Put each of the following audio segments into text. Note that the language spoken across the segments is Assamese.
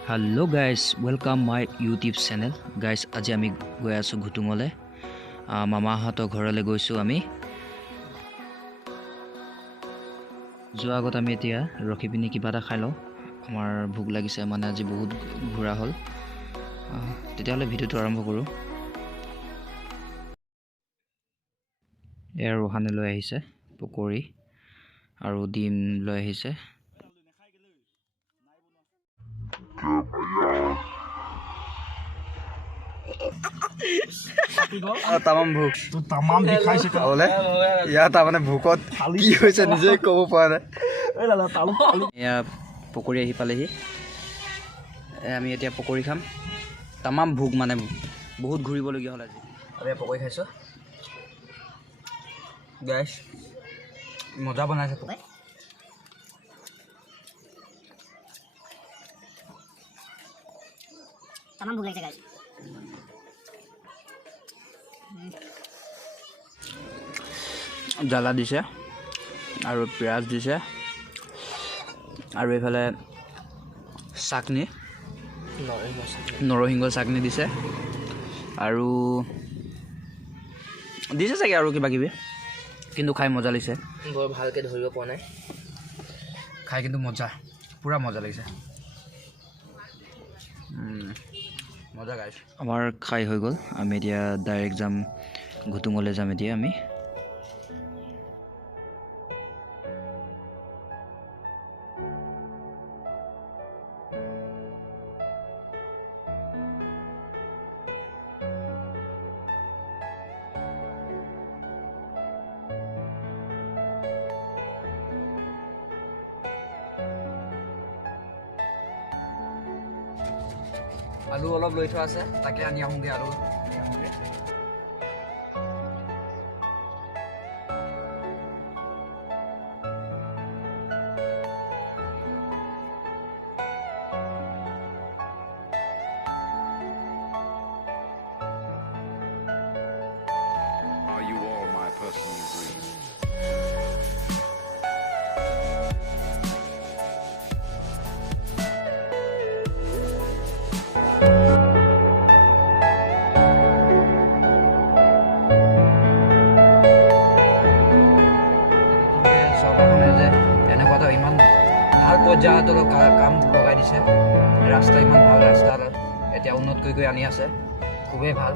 Hello guys, welcome my YouTube channel. Guys, আজি আমি গৈ আছো ঘুটুঙলে মামা হাতৰ ঘৰলে গৈছো আমি যোৱা আগত আমি এতিয়া ৰখি পিনি কিবা এটা খাই লওঁ আমাৰ ভোক লাগিছে মানে আজি বহুত ঘুৰা হ'ল তেতিয়াহলে ভিডিওটো আৰম্ভ কৰো এৰ ৰোহানে লৈ আহিছে পকৰি আৰু ডিম লৈ আহিছে তামাম ভোক তামাম দেখাইছে বলে ইয়াত মানে ভোকত কি হৈছে নিজে ক'ব পৰা নাই এয়া পকৰি আহি পালেহি আমি এতিয়া পকৰি খাম তামাম ভোক মানে বহুত ঘূৰিবলগীয়া হ'ল আজি আমি পকৰি খাইছো গাইস মজা বনাইছে পকৰি তামাম ভোক লাগিছে গাইস জ্বালা দিছে আৰু পিয়াজ দিছে আৰু এফালে চাটনি নৰসিংহ চাটনি দিছে আৰু দিছে চাগে আৰু কিবা কিবি কিন্তু খাই মজা লাগিছে বৰ ভালকৈ ধৰিব পৰা নাই খাই কিন্তু মজা পুৰা মজা লাগিছে মজা গাইছ আমাৰ খাই হৈ গ'ল আমি এতিয়া ডাইৰেক্ট যাম ঘুটুঙলৈ যাম এতিয়া আমি আলু অলপ লৈ থোৱা আছে তাকে আনি আহোঁগে আলু Are you all my personal dreams? পৰ্যায়ৰ কাম লগাই দিছে ৰাস্তা ইমান ভাল ৰাস্তা এতিয়া উন্নত কৰি আনি আছে খুবেই ভাল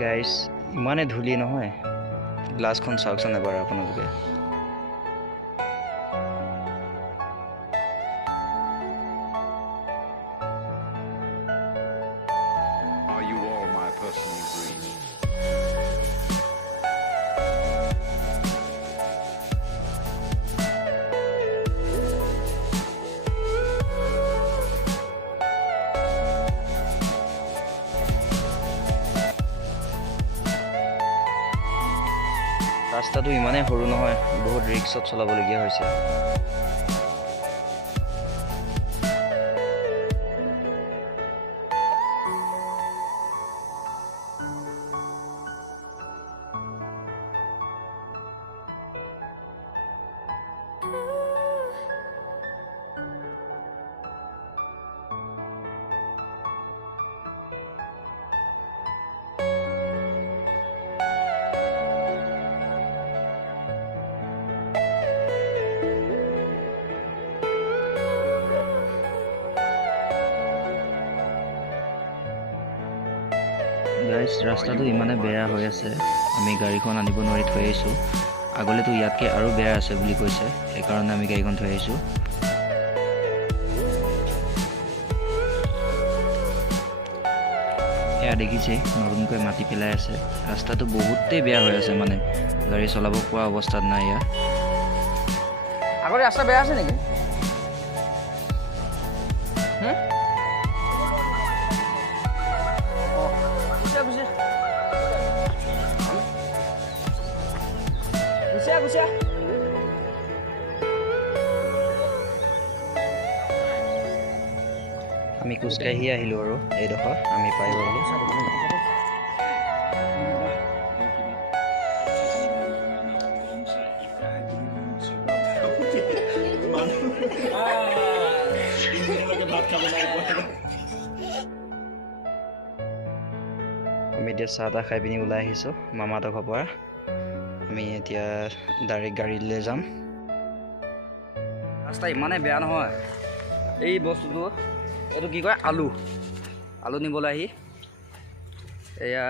গাইছ ইমানে ধূলি নহয় গ্লাছখন চাওকচোন এবাৰ আপোনালোকে Are you all my personal dreams? ৰাস্তাটো ইমানেই সৰু নহয় বহুত ৰিক্সত চলাবলগীয়া হৈছে গাইছ ৰাস্তাটো ইমানে বেয়া হৈ আছে আমি গাড়ীখন আনিব নোৱাৰি থৈ আহিছোঁ আগলেতো ইয়াতকৈ আৰু বেয়া আছে বুলি কৈছে সেইকাৰণে আমি গাড়ীখন থৈ আহিছোঁ এয়া দেখিছে নতুনকৈ মাটি পেলাই আছে ৰাস্তাটো বহুতেই বেয়া হৈ আছে মানে গাড়ী চলাব পৰা অৱস্থাত নাই ইয়াত আগতে ৰাস্তা বেয়া আছে নেকি আমি খোজকাঢ়ি আহিলোঁ আৰু এইডোখৰ আমি পাই গ'লোঁ আমি এতিয়া চাহ তাহ খাই পিনি ওলাই আহিছোঁ মামাহঁতৰ ঘৰৰ পৰা আমি এতিয়া ডাইৰেক্ট গাড়ীলৈ যাম ৰাস্তা ইমানেই বেয়া নহয় এই বস্তুটো এইটো কি কয় আলু নিবলৈ আহি এয়া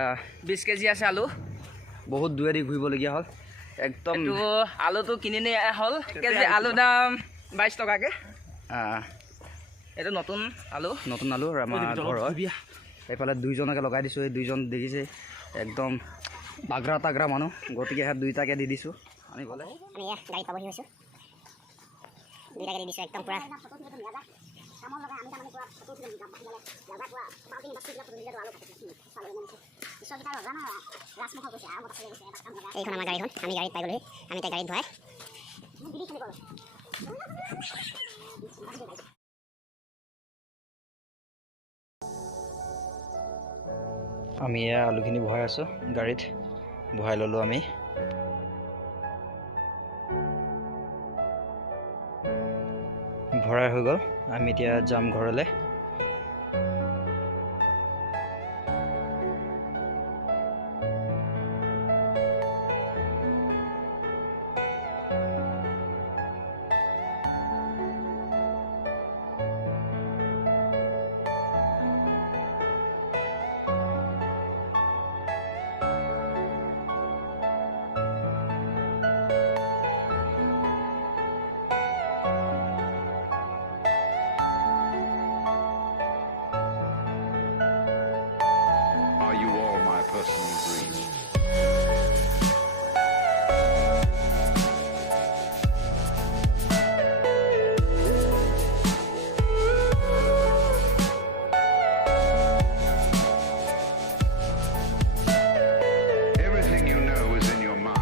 20 কেজি আছে আলু বহুত দূৰেদি ঘূৰিবলগীয়া হ'ল একদম আলুটো কিনি নিয়া হ'ল কেজি আলুৰ দাম 22 টকাকৈ এইটো নতুন আলু আৰু আমাৰ ঘৰৰ এইফালে দুইজনকে লগাই দিছোঁ এই দুইজন দেখিছে একদম তাগৰা মানুহ গতিকে সেয়া দুইটাকে দি দিছোঁ আনিবলৈ আমি গাড়ীত পাবহি হৈছোঁ দুইটাকে দি দিছোঁ একদম পূৰা এইখন আমাৰ গাড়ীখন আমি গাড়ীত পাই গ'লোহি আমি এতিয়া গাড়ীত ভৰাই আমি এয়া আলুখিনি ভৰাই আছোঁ গাড়ীত ভৰাই ল'লোঁ আমি ভৰাই হৈ গ'ল আমি এতিয়া যাম ঘৰলৈ Are you all my personal dream? Everything you know is in your mind.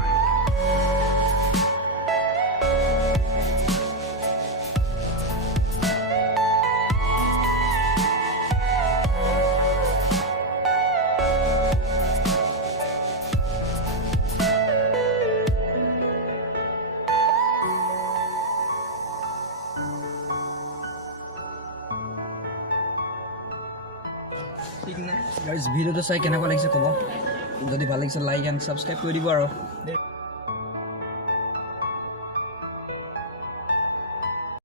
Guys ভিডিঅ'টো চাই কেনেকুৱা লাগিছে ক'ব যদি ভাল লাগিছে লাইক এণ্ড ছাবস্ক্ৰাইব কৰি দিব আৰু